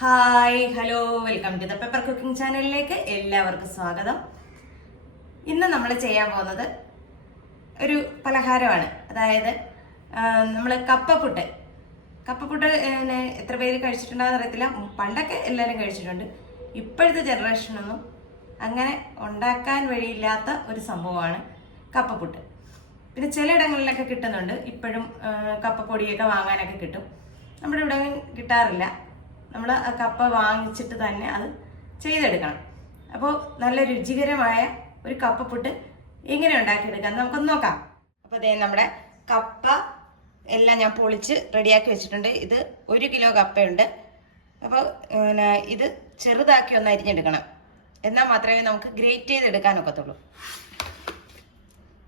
Hi hello welcome to the pepper cooking ചാനലിലേക്ക് എല്ലാവർക്കും സ്വാഗതം. ഇന്ന് നമ്മൾ ചെയ്യാൻ പോകുന്നത് ഒരു പലഹാരമാണ്. അതായത് നമ്മൾ കപ്പപ്പുട്ട് എത്ര പേര് കഴിച്ചിട്ടുണ്ടെന്ന് അറിയത്തില്ല. പണ്ടൊക്കെ എല്ലാവരും കഴിച്ചിട്ടുണ്ട്. ഇപ്പോഴത്തെ ജനറേഷനൊന്നും അങ്ങനെ ഉണ്ടാക്കാൻ വഴിയില്ലാത്ത ഒരു സംഭവമാണ് കപ്പപ്പുട്ട്. പിന്നെ ചിലയിടങ്ങളിലൊക്കെ കിട്ടുന്നുണ്ട്. ഇപ്പോഴും കപ്പപ്പൊടിയൊക്കെ വാങ്ങാനൊക്കെ കിട്ടും. നമ്മുടെ ഇവിടെ കിട്ടാറില്ല. നമ്മൾ ആ കപ്പ വാങ്ങിച്ചിട്ട് തന്നെ അത് ചെയ്തെടുക്കണം. അപ്പോൾ നല്ല രുചികരമായ ഒരു കപ്പപ്പുട്ട് എങ്ങനെ ഉണ്ടാക്കിയെടുക്കാം നമുക്കൊന്ന് നോക്കാം. അപ്പോൾ അതേ നമ്മുടെ കപ്പ എല്ലാം ഞാൻ പൊളിച്ച് റെഡിയാക്കി വെച്ചിട്ടുണ്ട്. ഇത് 1 കിലോ കപ്പയുണ്ട്. അപ്പോൾ ഇത് ചെറുതാക്കി ഒന്ന് അരിഞ്ഞെടുക്കണം. എന്നാൽ മാത്രമേ നമുക്ക് ഗ്രേറ്റ് ചെയ്തെടുക്കാനൊക്കത്തുള്ളൂ.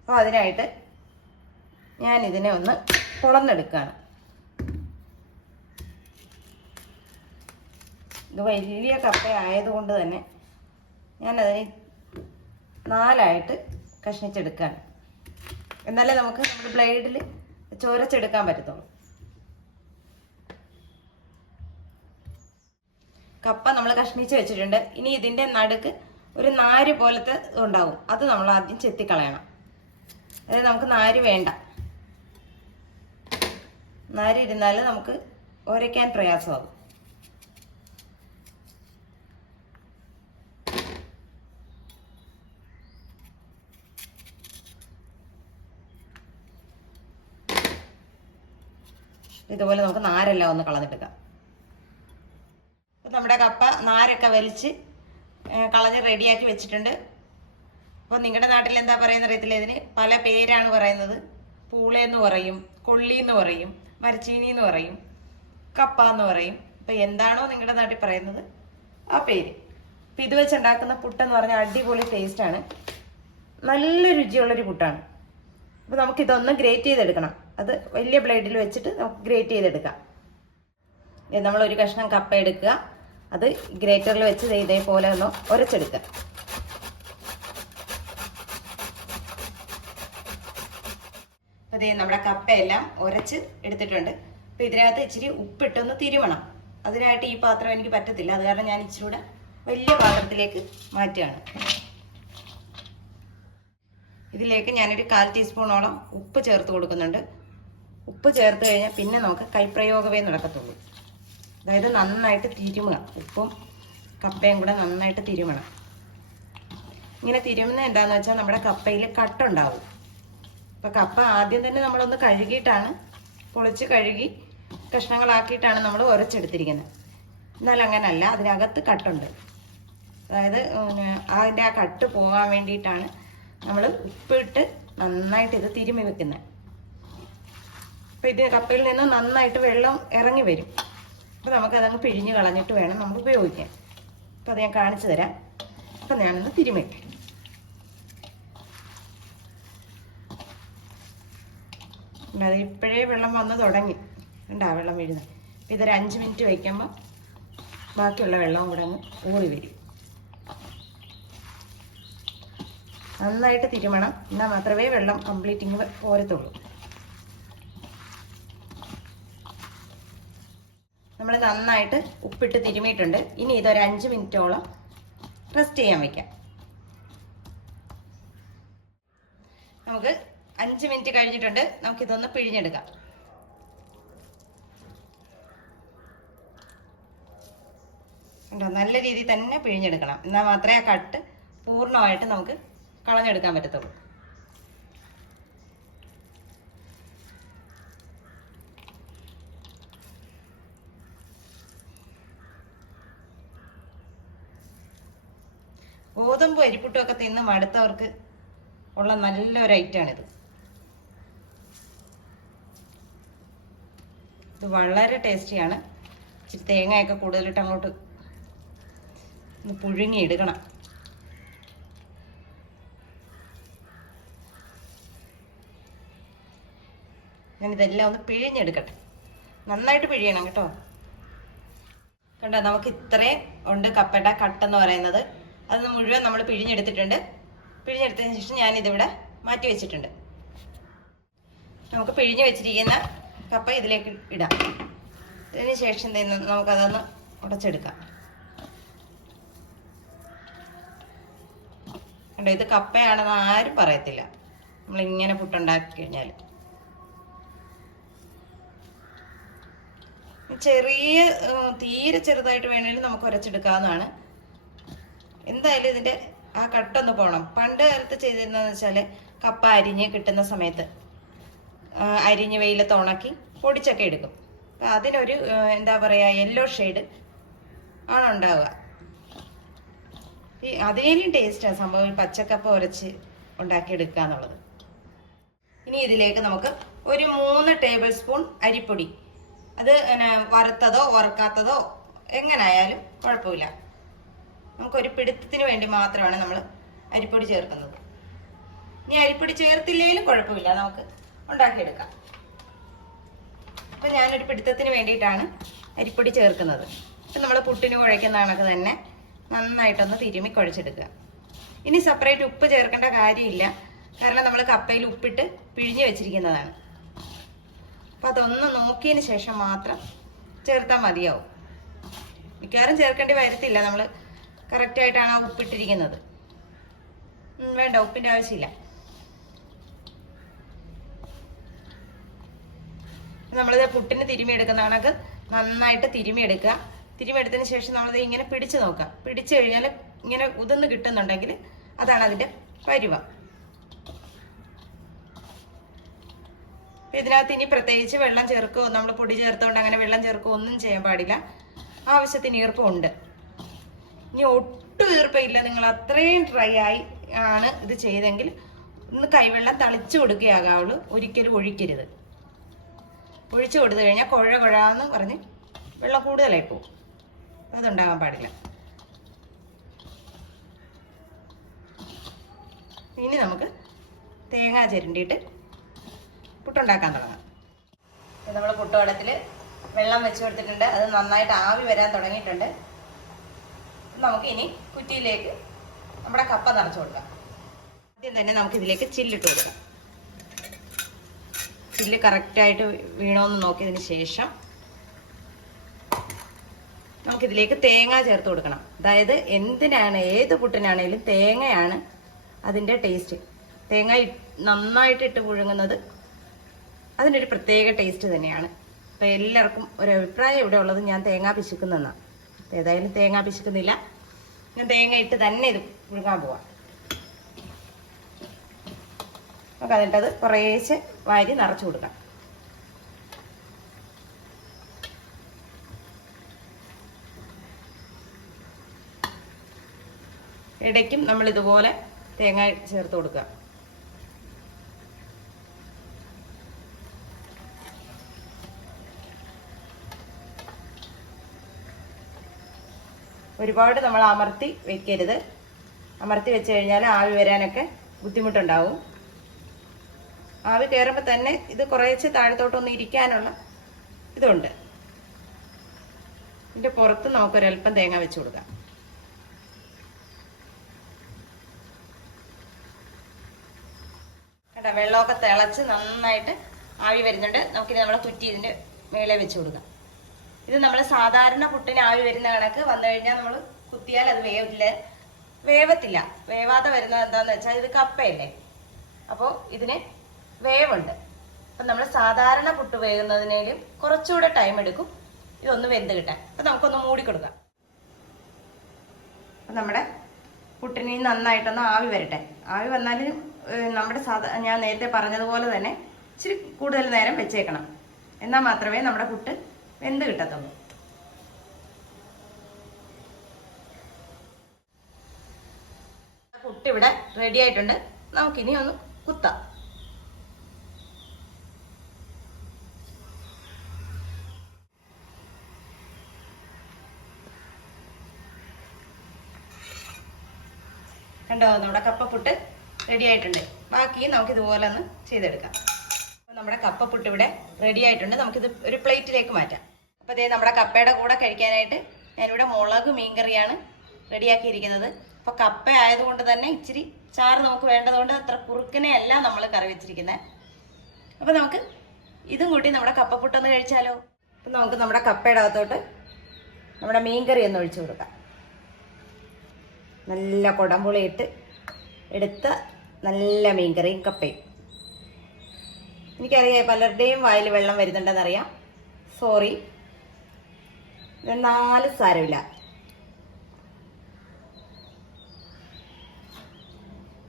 അപ്പോൾ അതിനായിട്ട് ഞാനിതിനെ ഒന്ന് പൊളന്നെടുക്കുകയാണ്. ഇത് വലിയ കപ്പ ആയതുകൊണ്ട് തന്നെ ഞാനതിനെ 4 കഷ്ണിച്ചെടുക്കുകയാണ്. എന്നാലേ നമുക്ക് നമ്മുടെ ബ്ലേഡിൽ ചോരച്ചെടുക്കാൻ പറ്റത്തുള്ളൂ. കപ്പ നമ്മൾ കഷ്ണിച്ച് വെച്ചിട്ടുണ്ട്. ഇനി ഇതിൻ്റെ നടുക്ക് ഒരു നാര് പോലത്തെ ഉണ്ടാവും. അത് നമ്മൾ ആദ്യം ചെത്തിക്കളയണം. അതായത് നമുക്ക് നാര് വേണ്ട. നാര് ഇരുന്നാൽ നമുക്ക് ഉരയ്ക്കാൻ പ്രയാസമാകും. ഇതുപോലെ നമുക്ക് നാരെല്ലാം ഒന്ന് കളഞ്ഞെടുക്കാം. അപ്പം നമ്മുടെ കപ്പ നാരൊക്കെ വലിച്ച് കളഞ്ഞ് റെഡിയാക്കി വെച്ചിട്ടുണ്ട്. അപ്പോൾ നിങ്ങളുടെ നാട്ടിൽ എന്താ പറയുന്നത് അറിയത്തില്ല. ഇതിന് പല പേരാണ് പറയുന്നത്. പൂളയെന്ന് പറയും, കൊള്ളിയെന്ന് പറയും, മരച്ചീനി എന്ന് പറയും, കപ്പ എന്ന് പറയും. അപ്പോൾ എന്താണോ നിങ്ങളുടെ നാട്ടിൽ പറയുന്നത് ആ പേര്. അപ്പം ഇത് വെച്ചുണ്ടാക്കുന്ന പുട്ടെന്ന് പറഞ്ഞാൽ അടിപൊളി ടേസ്റ്റാണ്. നല്ല രുചിയുള്ളൊരു പുട്ടാണ്. അപ്പോൾ നമുക്കിതൊന്ന് ഗ്രേറ്റ് ചെയ്തെടുക്കണം. അത് വലിയ ബ്ലേഡിൽ വെച്ചിട്ട് നമുക്ക് ഗ്രേറ്റ് ചെയ്തെടുക്കാം. നമ്മളൊരു കഷ്ണം കപ്പ എടുക്കുക. അത് ഗ്രേറ്ററിൽ വെച്ച് ഇതേപോലെ ഒന്ന് ഉരച്ചെടുക്കുക. അപ്പോൾ നമ്മുടെ കപ്പയെല്ലാം ഉരച്ച് എടുത്തിട്ടുണ്ട്. അപ്പോൾ ഇതിനകത്ത് ഇച്ചിരി ഉപ്പിട്ടൊന്ന് തിരുമണം. അതിനായിട്ട് ഈ പാത്രം എനിക്ക് പറ്റത്തില്ല. അത് കാരണം ഞാൻ ഇച്ചിരി കൂടെ വലിയ പാത്രത്തിലേക്ക് മാറ്റുകയാണ്. ഇതിലേക്ക് ഞാനൊരു 1/4 ടീസ്പൂണോളം ഉപ്പ് ചേർത്ത് കൊടുക്കുന്നുണ്ട്. ഉപ്പ് ചേർത്ത് കഴിഞ്ഞാൽ പിന്നെ നമുക്ക് കൈപ്രയോഗമേ നടക്കത്തുള്ളൂ. അതായത് നന്നായിട്ട് തിരുമുക. ഉപ്പും കപ്പയും കൂടെ നന്നായിട്ട് തിരുമണം. ഇങ്ങനെ തിരുമുന്നത് എന്താണെന്ന് വെച്ചാൽ നമ്മുടെ കപ്പയിൽ കട്ടുണ്ടാവും. അപ്പോൾ കപ്പ ആദ്യം തന്നെ നമ്മളൊന്ന് കഴുകിയിട്ടാണ്, പൊളിച്ച് കഴുകി കഷ്ണങ്ങളാക്കിയിട്ടാണ് നമ്മൾ ഉരച്ചെടുത്തിരിക്കുന്നത്. എന്നാൽ അങ്ങനല്ല, അതിനകത്ത് കട്ടുണ്ട്. അതായത് അതിൻ്റെ ആ കട്ട് പോകാൻ വേണ്ടിയിട്ടാണ് നമ്മൾ ഉപ്പിട്ട് നന്നായിട്ട് ഇത് തിരുമ്മി വെക്കുന്നത്. അപ്പോൾ ഇത് കപ്പയിൽ നിന്ന് നന്നായിട്ട് വെള്ളം ഇറങ്ങി വരും. അപ്പോൾ നമുക്കതങ്ങ് പിഴിഞ്ഞ് കളഞ്ഞിട്ട് വേണം നമ്മൾ ഉപയോഗിക്കാൻ. അപ്പോൾ അത് ഞാൻ കാണിച്ചു തരാം. അപ്പോൾ ഞാനൊന്ന് തിരുമ്മി. അത് ഇപ്പോഴേ വെള്ളം വന്ന് തുടങ്ങി. ഉണ്ടാ വെള്ളം വീഴുന്നത്. അപ്പോൾ ഇതൊരു 5 മിനിറ്റ് വയ്ക്കുമ്പോൾ ബാക്കിയുള്ള വെള്ളവും കൂടെ അങ്ങ് ഊറി വരും. നന്നായിട്ട് തിരുമണം. എന്നാൽ മാത്രമേ വെള്ളം കംപ്ലീറ്റിങ് പോരത്തുള്ളൂ. നമ്മൾ നന്നായിട്ട് ഉപ്പിട്ട് തിരുമിയിട്ടുണ്ട്. ഇനി ഇതൊരു 5 മിനിറ്റോളം റെസ്റ്റ് ചെയ്യാൻ വയ്ക്കാം. നമുക്ക് 5 മിനിറ്റ് കഴിഞ്ഞിട്ടുണ്ട്. നമുക്കിതൊന്ന് പിഴിഞ്ഞെടുക്കാം. ഉണ്ടോ? നല്ല രീതിയിൽ തന്നെ പിഴിഞ്ഞെടുക്കണം. എന്നാൽ മാത്രമേ ആ കട്ട് പൂർണ്ണമായിട്ട് നമുക്ക് കളഞ്ഞെടുക്കാൻ പറ്റത്തുള്ളൂ. ഗോതമ്പ് അരിപ്പുട്ടും ഒക്കെ തിന്ന് മടുത്തവർക്ക് ഉള്ള നല്ലൊരു ഐറ്റമാണിത്. ഇത് വളരെ ടേസ്റ്റിയാണ്. ഇച്ചിരി തേങ്ങയൊക്കെ കൂടുതലിട്ട് അങ്ങോട്ട് ഒന്ന് പുഴുങ്ങി എടുക്കണം. ഞാനിതെല്ലാം ഒന്ന് പിഴിഞ്ഞെടുക്കട്ടെ. നന്നായിട്ട് പിഴിയണം കേട്ടോ. കണ്ടോ, നമുക്ക് ഇത്രയും ഉണ്ട് കപ്പയുടെ കട്ടെന്ന് പറയുന്നത്. അത് മുഴുവൻ നമ്മൾ പിഴിഞ്ഞെടുത്തിട്ടുണ്ട്. പിഴിഞ്ഞെടുത്തതിന് ശേഷം ഞാനിതിവിടെ മാറ്റി വെച്ചിട്ടുണ്ട്. നമുക്ക് പിഴിഞ്ഞ് വെച്ചിരിക്കുന്ന കപ്പ ഇതിലേക്ക് ഇടാം. ഇതിന് ശേഷം നമുക്കതൊന്ന് ഉടച്ചെടുക്കാം. കണ്ടോ, ഇത് കപ്പയാണെന്ന് ആരും പറയത്തില്ല നമ്മളിങ്ങനെ പുട്ടുണ്ടാക്കി കഴിഞ്ഞാൽ. ചെറിയ തീരെ ചെറുതായിട്ട് വേണമെങ്കിലും നമുക്ക് ഉരച്ചെടുക്കാവുന്നതാണ്. എന്തായാലും ഇതിൻ്റെ ആ കട്ടൊന്ന് പോകണം. പണ്ട് കാലത്ത് ചെയ്തിരുന്നതെന്ന് വെച്ചാൽ കപ്പ അരിഞ്ഞ് കിട്ടുന്ന സമയത്ത് അരിഞ്ഞ് വെയിലത്ത് ഉണക്കി പൊടിച്ചൊക്കെ എടുക്കും. അപ്പം അതിനൊരു എന്താ പറയുക, യെല്ലോ ഷെയ്ഡ് ആണ് ഉണ്ടാവുക. അതിനേലും ടേസ്റ്റാണ് സംഭവം പച്ചക്കപ്പ ഉരച്ച് ഉണ്ടാക്കിയെടുക്കുക എന്നുള്ളത്. ഇനി ഇതിലേക്ക് നമുക്ക് ഒരു 3 ടേബിൾ സ്പൂൺ അരിപ്പൊടി, അത് വറുത്തതോ വറുക്കാത്തതോ എങ്ങനായാലും കുഴപ്പമില്ല. നമുക്കൊരു പിടുത്തത്തിന് വേണ്ടി മാത്രമാണ് നമ്മൾ അരിപ്പൊടി ചേർക്കുന്നത്. ഇനി അരിപ്പൊടി ചേർത്തില്ലെങ്കിലും കുഴപ്പമില്ല, നമുക്ക് ഉണ്ടാക്കിയെടുക്കാം. അപ്പം ഞാനൊരു പിടുത്തത്തിന് വേണ്ടിയിട്ടാണ് അരിപ്പൊടി ചേർക്കുന്നത്. അപ്പം നമ്മൾ പുട്ടിന് കുഴയ്ക്കുന്ന കണക്ക് തന്നെ നന്നായിട്ടൊന്ന് തിരുമ്മി കുഴച്ചെടുക്കുക. ഇനി സെപ്പറേറ്റ് ഉപ്പ് ചേർക്കേണ്ട കാര്യമില്ല, കാരണം നമ്മൾ കപ്പയിൽ ഉപ്പിട്ട് പിഴിഞ്ഞ് വെച്ചിരിക്കുന്നതാണ്. അപ്പം അതൊന്ന് നോക്കിയതിന് ശേഷം മാത്രം ചേർത്താൽ മതിയാവും. മിക്കവാറും ചേർക്കേണ്ടി വരത്തില്ല, നമ്മൾ കറക്റ്റായിട്ടാണ് ആ ഉപ്പിട്ടിരിക്കുന്നത്. വേണ്ട, ഉപ്പിൻ്റെ ആവശ്യമില്ല. നമ്മളിത് പുട്ടിന് തിരുമ്മിയെടുക്കുന്ന കണക്ക് നന്നായിട്ട് തിരുമ്മിയെടുക്കുക. തിരുമ്മിയെടുത്തതിന് ശേഷം നമ്മളിത് ഇങ്ങനെ പിടിച്ച് നോക്കാം. പിടിച്ചു കഴിഞ്ഞാൽ ഇങ്ങനെ ഉതിർന്ന് കിട്ടുന്നുണ്ടെങ്കിൽ അതാണ് അതിൻ്റെ പരുവം. ഇതിനകത്ത് ഇനി പ്രത്യേകിച്ച് വെള്ളം ചേർക്കുകയോ നമ്മൾ പൊടി ചേർത്തുകൊണ്ട് അങ്ങനെ വെള്ളം ചേർക്കുകയോ ഒന്നും ചെയ്യാൻ പാടില്ല. ആവശ്യത്തിന് ഈർപ്പമുണ്ട്. ഇനി ഒട്ടും ഈർപ്പമില്ല, നിങ്ങൾ അത്രയും ഡ്രൈ ആയി ആണ് ഇത് ചെയ്തെങ്കിൽ ഒന്ന് കൈവെള്ളം തളിച്ചു കൊടുക്കുകയാകാവുള്ളൂ, ഒരിക്കലും ഒഴിക്കരുത്. ഒഴിച്ചു കൊടുത്തു കഴിഞ്ഞാൽ കുഴന്ന് പറഞ്ഞ് വെള്ളം കൂടുതലായി പോകും. അതുണ്ടാകാൻ പാടില്ല. ഇനി നമുക്ക് തേങ്ങ ചിരണ്ടിയിട്ട് പുട്ടുണ്ടാക്കാൻ തുടങ്ങാം. നമ്മൾ പുട്ടുവടത്തിൽ വെള്ളം വെച്ച് കൊടുത്തിട്ടുണ്ട്, അത് നന്നായിട്ട് ആവി വരാൻ തുടങ്ങിയിട്ടുണ്ട്. നമുക്ക് ഇനി കുറ്റിയിലേക്ക് നമ്മുടെ കപ്പ നിറച്ച് കൊടുക്കാം. ആദ്യം തന്നെ നമുക്കിതിലേക്ക് ചില്ലിട്ട് കൊടുക്കാം. ചില്ല് കറക്റ്റായിട്ട് വീണോന്ന് നോക്കിയതിന് ശേഷം നമുക്കിതിലേക്ക് തേങ്ങ ചേർത്ത് കൊടുക്കണം. അതായത് എന്തിനാണ്, ഏത് പുട്ടിനാണേലും തേങ്ങയാണ് അതിൻ്റെ ടേസ്റ്റ്. തേങ്ങ നന്നായിട്ട് ഇട്ട് പുഴുങ്ങുന്നത് അതിനൊരു പ്രത്യേക ടേസ്റ്റ് തന്നെയാണ്. അപ്പോൾ എല്ലാവർക്കും ഒരു അഭിപ്രായം ഇവിടെ ഉള്ളത് ഞാൻ തേങ്ങ പിശുക്കുന്നതാണ്. ഏതായാലും തേങ്ങ പിശുക്കുന്നില്ല, ഞാൻ തേങ്ങ ഇട്ട് തന്നെ ഇത് പുഴുങ്ങാൻ പോവാം. നമുക്ക് അതിട്ടത് കുറേശ്ശെ വാരി നിറച്ചു കൊടുക്കാം. ഇടയ്ക്കും നമ്മൾ ഇതുപോലെ തേങ്ങ ചേർത്ത് കൊടുക്കുക. ഒരുപാട് നമ്മൾ അമർത്തി വെക്കരുത്. അമർത്തി വെച്ച് കഴിഞ്ഞാൽ ആവി വരാനൊക്കെ ബുദ്ധിമുട്ടുണ്ടാവും. ആവി കയറുമ്പോൾ തന്നെ ഇത് കുറേശ്ശെ താഴത്തോട്ടൊന്ന് ഇരിക്കാനുള്ള ഇതുണ്ട്. ഇതിൻ്റെ പുറത്ത് നമുക്കൊരൽപ്പം തേങ്ങ വെച്ച് കൊടുക്കാം. കേട്ടോ, വെള്ളമൊക്കെ തിളച്ച് നന്നായിട്ട് ആവി വരുന്നുണ്ട്. നമുക്കിനി നമ്മളെ കുറ്റി ഇതിൻ്റെ മേലെ വെച്ച് കൊടുക്കാം. ഇത് നമ്മൾ സാധാരണ പുട്ടിന് ആവി വരുന്ന കണക്ക് വന്നു കഴിഞ്ഞാൽ നമ്മൾ കുത്തിയാൽ അത് വേവത്തില്ല. വേവാതെ വരുന്നത് എന്താണെന്ന് വെച്ചാൽ ഇത് കപ്പയല്ലേ, അപ്പോൾ ഇതിന് വേവുണ്ട്. അപ്പം നമ്മൾ സാധാരണ പുട്ട് വേകുന്നതിനേലും കുറച്ചുകൂടെ ടൈം എടുക്കും ഇതൊന്ന് വെന്ത് കിട്ടാൻ. അപ്പം നമുക്കൊന്ന് മൂടിക്കൊടുക്കാം. അപ്പം നമ്മുടെ പുട്ടിന് നന്നായിട്ടൊന്ന് ആവി വരട്ടെ. ആവി വന്നാൽ നമ്മുടെ ഞാൻ നേരത്തെ പറഞ്ഞതുപോലെ തന്നെ ഇച്ചിരി കൂടുതൽ നേരം വെച്ചേക്കണം, എന്നാൽ മാത്രമേ നമ്മുടെ പുട്ട് വെന്ത് കിട്ടത്തുള്ളൂ. പുട്ട് ഇവിടെ റെഡി ആയിട്ടുണ്ട്. നമുക്കിനി ഒന്ന് കുത്താം. കണ്ടോ, നമ്മുടെ കപ്പപ്പുട്ട് റെഡി ആയിട്ടുണ്ട്. ബാക്കി നമുക്കിതുപോലെ ഒന്ന് ചെയ്തെടുക്കാം. അപ്പോൾ നമ്മുടെ കപ്പപ്പുട്ട് ഇവിടെ റെഡി ആയിട്ടുണ്ട്. നമുക്കിത് ഒരു പ്ലേറ്റിലേക്ക് മാറ്റാം. അപ്പോൾ അതേ നമ്മുടെ കപ്പയുടെ കൂടെ കഴിക്കാനായിട്ട് ഞാനിവിടെ മുളക് മീൻകറിയാണ് റെഡിയാക്കിയിരിക്കുന്നത്. അപ്പോൾ കപ്പ ആയതുകൊണ്ട് തന്നെ ഇച്ചിരി ചാറ് നമുക്ക് വേണ്ടതുകൊണ്ട് അത്ര കുറുക്കനെ അല്ല നമ്മൾ കറി വെച്ചിരിക്കുന്നത്. അപ്പോൾ നമുക്ക് ഇതും കൂട്ടി നമ്മുടെ കപ്പപ്പുട്ടൊന്ന് കഴിച്ചാലോ. അപ്പം നമുക്ക് നമ്മുടെ കപ്പയുടെ അകത്തോട്ട് നമ്മുടെ മീൻകറി ഒന്ന് ഒഴിച്ചു കൊടുക്കാം. നല്ല കുടംപുളി ഇട്ട് എടുത്ത നല്ല മീൻകറിയും കപ്പയും. എനിക്കറിയാം പലരുടെയും വായിൽ വെള്ളം വരുന്നുണ്ടെന്നറിയാം, സോറി, എന്നാലും സാരമില്ല.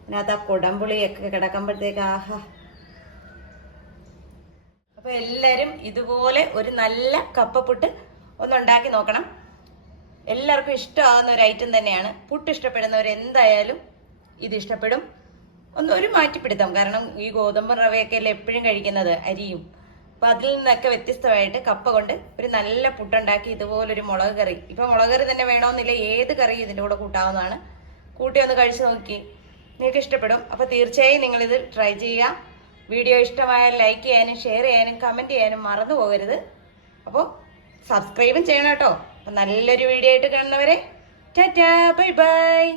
അതിനകത്ത് ആ കുടംപുളിയൊക്കെ കിടക്കുമ്പോഴത്തേക്ക് ആഹാ. അപ്പോൾ എല്ലാവരും ഇതുപോലെ ഒരു നല്ല കപ്പപ്പുട്ട് ഒന്നുണ്ടാക്കി നോക്കണം. എല്ലാവർക്കും ഇഷ്ടമാകുന്ന ഒരു ഐറ്റം തന്നെയാണ്. പുട്ട് ഇഷ്ടപ്പെടുന്നവർ എന്തായാലും ഇത് ഇഷ്ടപ്പെടും. ഒരു മാറ്റിപ്പിടുത്തം, കാരണം ഈ ഗോതമ്പ് റവയൊക്കെ അല്ലേ എപ്പോഴും കഴിക്കുന്നത്, അരിയും. അപ്പം അതിൽ നിന്നൊക്കെ വ്യത്യസ്തമായിട്ട് കപ്പ കൊണ്ട് ഒരു നല്ല പുട്ടുണ്ടാക്കി ഇതുപോലൊരു മുളക് കറി, ഇപ്പം മുളക് കറി തന്നെ വേണമെന്നില്ല, ഏത് കറിയും ഇതിൻ്റെ കൂടെ കൂട്ടാവുന്നതാണ്. കൂട്ടി ഒന്ന് കഴിച്ചു നോക്കി, നിങ്ങൾക്ക് ഇഷ്ടപ്പെടും. അപ്പോൾ തീർച്ചയായും നിങ്ങളിത് ട്രൈ ചെയ്യുക. വീഡിയോ ഇഷ്ടമായാൽ ലൈക്ക് ചെയ്യാനും ഷെയർ ചെയ്യാനും കമൻറ്റ് ചെയ്യാനും മറന്നു പോകരുത്. അപ്പോൾ സബ്സ്ക്രൈബും ചെയ്യണം കേട്ടോ. അപ്പം നല്ലൊരു വീഡിയോ ആയിട്ട് കാണുന്നവരെ ടാറ്റാ, ബൈ ബൈ.